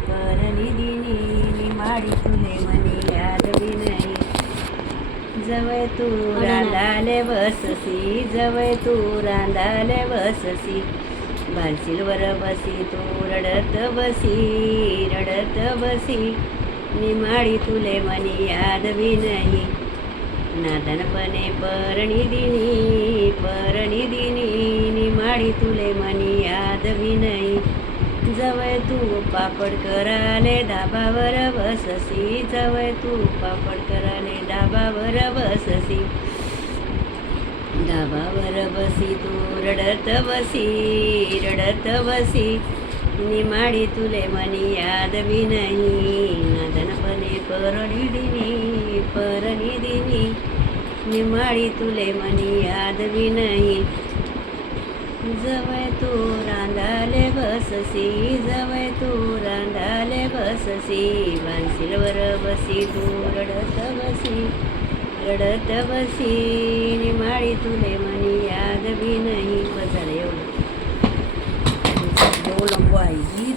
परनिधिनी निमाडी तुले मनी यादवी नाही. जवळ तू रांधाले बससी, जवळ तू रांधाले बससी, बालशीलवर बसी तू रडत बसी, निमाडी तुले मनी यादवी नाही. नादनपणे परनिधिनी निमाडी तुले मनी यादवी नाही. जवळ तू पापड कराले धाबावर बससी, जवळ तू पापड कराले धाबावर बससी, धाबावर बसी तू रडत बसी, निमाडी तुले मनी यादवी नाही. नादनपणे परनिधिनी निमाडी तुले मनी यादवी नाही. जवळ तू रांधाले बससी, जवळ तू रांधाले बससी, बांशीलवर बसी तू रडत बसी, निमाडी तुले मनी यादवी नाही. बस झालं एवढं. लंबू आहे.